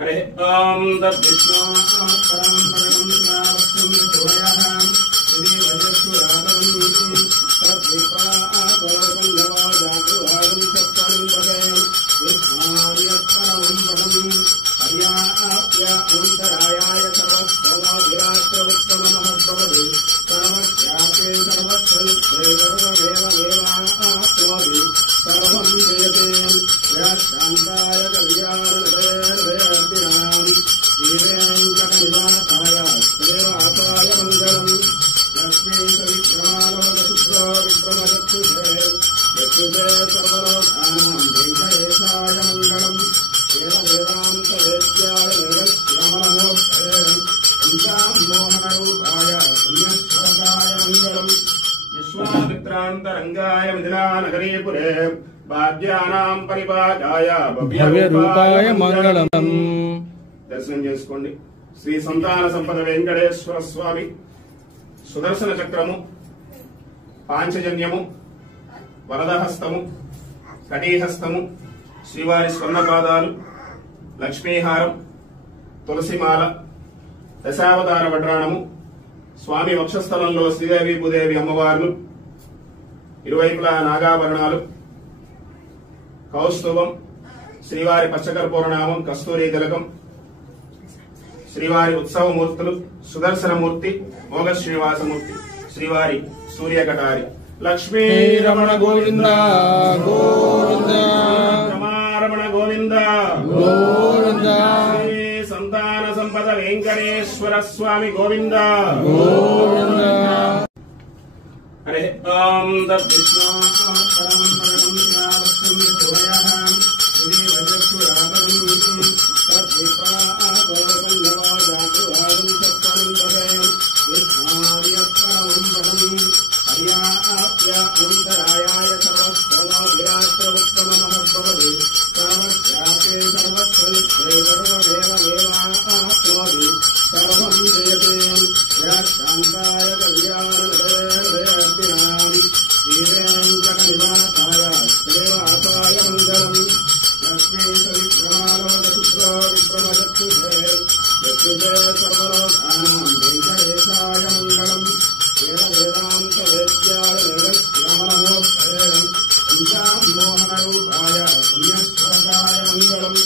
हरे ओम तद्विष्णु परम परमंत्रावस्तुं सूर्यः इति वजस्सु रातम् तद्विप्रा आकरोपञ्जवो जातुवागं सत्परं वदे विस्मार्यत्परमं पदं पर्याप्य अनन्तरायाय सर्वस्तोमोऽभिरात्रवत्तममहद्भवति सर्वस्यापि सर्वस्वनित्ये सर्वमेवाप्नोति सर्वं जयते शान्ताय कल्याणनिधये श्रीवेङ्कटनिवासाय देवासाय मङ्गलम् लक्ष्मीकविक्रमालोकचित्रो विक्रमचक्षुषे यक्षुषे सर्वलोकानां वेङ्कटेशाय मङ्गलम् वेदान्तवेद्याय वेदश्यामनमोऽस्ते पञ्चामोहनरूपाय पुण्यश्लोकाय मङ्गलम् विश्वामित्रान्तरङ्गाय मिथिलानगरीपुरे भाग्यानां परिपाकाय भव्यरूपाय मङ्गलम् దర్శనం చేసుకోండి. శ్రీ సంతాన సంపద వెంకటేశ్వర స్వామి సుదర్శన చక్రము, పాంచజన్యము, వరదహస్తము, కటీహస్తము, శ్రీవారి స్వర్ణపాదాలు, లక్ష్మీహారం, తులసిమాల, దశావతార వడ్రాణము, స్వామి వక్షస్థలంలో శ్రీదేవి భూదేవి అమ్మవార్లు, ఇరువైపులా నాగాభరణాలు, కౌస్తుభం, శ్రీవారి పచ్చకర్పూరనామం, కస్తూరి తిలకం, శ్రీవారి ఉత్సవమూర్తులు, సుదర్శనమూర్తి, మోగ శ్రీనివాసమూర్తి, శ్రీవారి సూర్యకటారి. లక్ష్మీ రమణ గోవింద గోవింద, రమారమణ గోవింద గోవింద, శ్రీ సంతాన సంపద వెంకటేశ్వర స్వామి గోవింద గోవింద. హరే ఓం తద్విష్ణు పరమం పరమంత్రావస్తుం సూర్యః ఇతి వజస్సు రాతम् తద్విప్రా ఆకరోపञ्जवो जातुवागं सत्परं वदे विस्मार्यत्परमं पदं पर्याप्य अनन्तरायाय सर्वस्तोमोऽभिरात्रवत्तममहद्भवति सर्वस्यापि सर्वस्वनित्ये सर्वमेवाप्नोति सर्वं जयते शान्ताय कल्याणनिधये श्रीवेङ्कटनिवासाय देवासाय मङ्गलम् लक्ष्मीकविक्रमालोकचित्रो विक्रमचक्षुषे यक्षुषे सर्वलोकानां वेङ्कटेशाय मङ्गलम् वेदान्तवेद्याय वेदश्यामनमोऽस्ते पञ्चामोहनरूपाय पुण्यश्लोकाय मङ्गलम्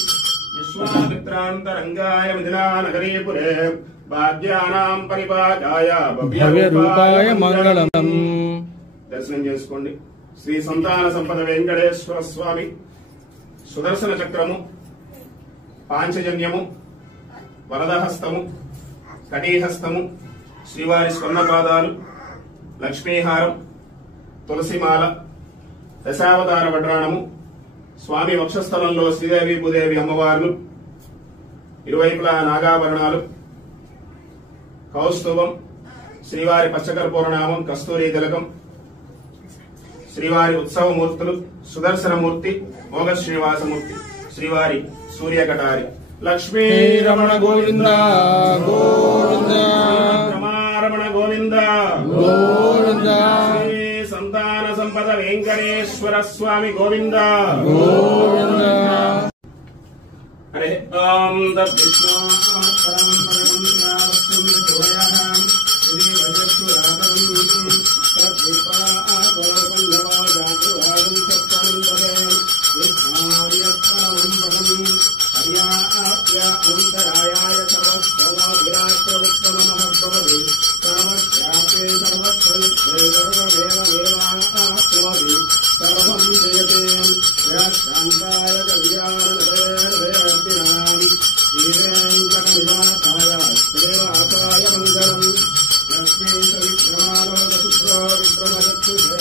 विश्वामित्रान्तरङ्गाय मिथिलानगरीपुरे भाग्यानां परिपाकाय भव्यरूपाय मङ्गलम् దర్శనం చేసుకోండి. శ్రీ సంతాన సంపద వెంకటేశ్వర స్వామి సుదర్శన చక్రము, పాంచజన్యము, వరదహస్తము, కటీహస్తము, శ్రీవారి స్వర్ణపాదాలు, లక్ష్మీహారం, తులసిమాల, దశావతార వడ్రాణము, స్వామి వక్షస్థలంలో శ్రీదేవి భూదేవి అమ్మవార్లు, ఇరువైపులా నాగాభరణాలు, కౌస్తుభం, శ్రీవారి పచ్చకర్పూరనామం, కస్తూరి తిలకం, శ్రీవారి ఉత్సవమూర్తులు, సుదర్శనమూర్తి, మోగ శ్రీనివాసమూర్తి, శ్రీవారి సూర్యకటారి. లక్ష్మీ రమణ గోవింద గోవింద, రమారమణ గోవింద గోవింద, శ్రీ సంతాన సంపద వెంకటేశ్వర స్వామి గోవింద గోవింద. హరే ఓం తద్విష్ణు పరమం పరమంత్రావస్తుం సూర్యః ఇతి వజస్సు రాతम् తద్విప్రా ఆకరోపञ्जवो जातुवागं सत्परं वदे विस्मार्यत्परमं पदं पर्याप्य अनन्तरायाय सर्वस्तोमोऽभिरात्रवत्तममहद्भवति सर्वस्यापि सर्वस्वनित्ये सर्वमेवाप्नोति सर्वं जयते शान्ताय कल्याणनिधये श्रीवेङ्कटनिवासाय देवासाय मङ्गलम् लक्ष्मीकविक्रमालोकचित्रो विक्रमचक्षुषे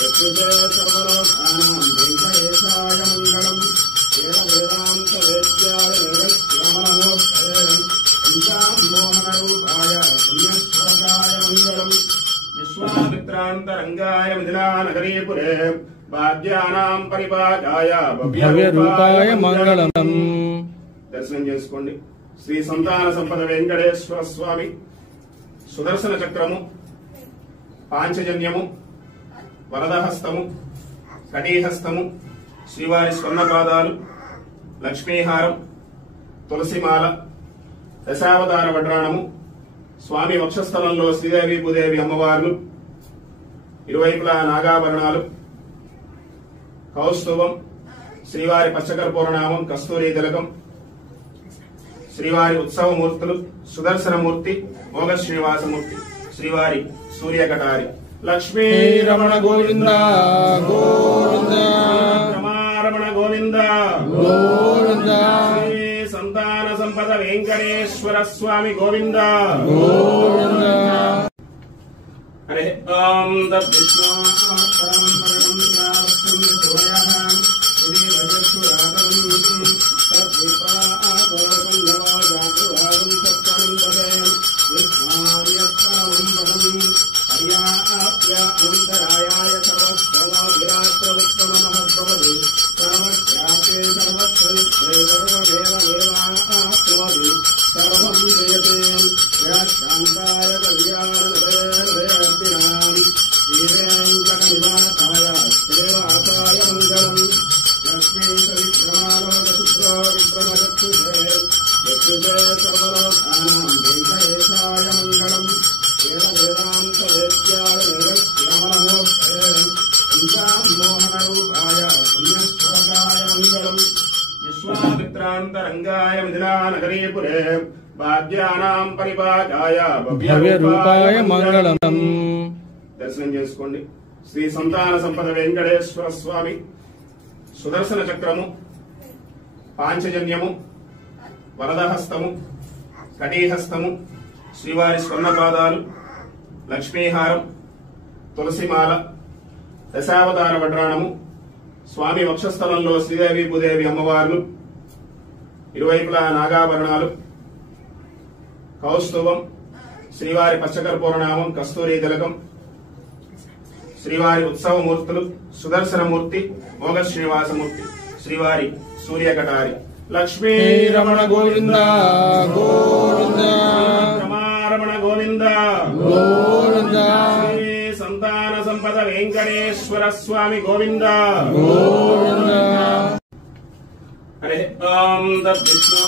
यक्षुषे सर्वलोकानां वेङ्कटेशाय मङ्गलम् वेदान्तवेद्याय वेदश्यामनमोऽस्ते पञ्चामोहनरूपाय पुण्यश्लोकाय मङ्गलम् विश्वामित्रान्तरङ्गाय मिथिलानगरीपुरे भाग्यानां परिपाकाय भव्यरूपाय मङ्गलम् దర్శనం చేసుకోండి. శ్రీ సంతాన సంపద వెంకటేశ్వర స్వామి సుదర్శన చక్రము, పాంచజన్యము, వరదహస్తము, కటీహస్తము, శ్రీవారి స్వర్ణపాదాలు, లక్ష్మీహారం, తులసిమాల దశావతార వడ్రాణము స్వామి వక్షస్థలంలో శ్రీదేవి భూదేవి అమ్మవార్లు ఇరువైపులా నాగాభరణాలు కౌస్తుభం శ్రీవారి పచ్చకర్పూరనామం కస్తూరి తిలకం శ్రీవారి ఉత్సవమూర్తులు సుదర్శనమూర్తి మోగ శ్రీనివాసమూర్తి శ్రీవారి సూర్యకటారి లక్ష్మీ రమణ గోవింద గోవింద రమణ గోవింద గోవింద శ్రీ సంతాన సంపద వెంకటేశ్వర స్వామి గోవింద గోవింద హరే ఓం తద్విష్ణు విశ్వామిత్రాంతరంగాయ మిథిలానగరీపురే భాగ్యానాం పరిపాకాయ భవ్య రూపాయ మంగళం. దర్శనం చేసుకోండి. శ్రీ సంతాన సంపద వెంకటేశ్వర స్వామి సుదర్శన చక్రము, పాంచజన్యము, వరదహస్తము, కటీహస్తము, శ్రీవారి స్వర్ణపాదాలు, లక్ష్మీహారం, తులసిమాల, దశావతార వడ్రాణము, స్వామి వక్షస్థలంలో శ్రీదేవి భూదేవి అమ్మవార్లు ఇరువైపులా నాగాభరణాలు, కౌస్తుభం శ్రీవారి పచ్చకర్పూరనామం కస్తూరి తిలకం, శ్రీవారి ఉత్సవమూర్తులు సుదర్శనమూర్తి మోగ శ్రీనివాసమూర్తి శ్రీవారి సూర్యకటారి లక్ష్మీ రమణ గోవింద గోవింద రమణ గోవింద గోవింద శ్రీ సంతాన సంపద వెంకటేశ్వర స్వామి గోవింద గోవింద హరే ఓం తద్విష్ణు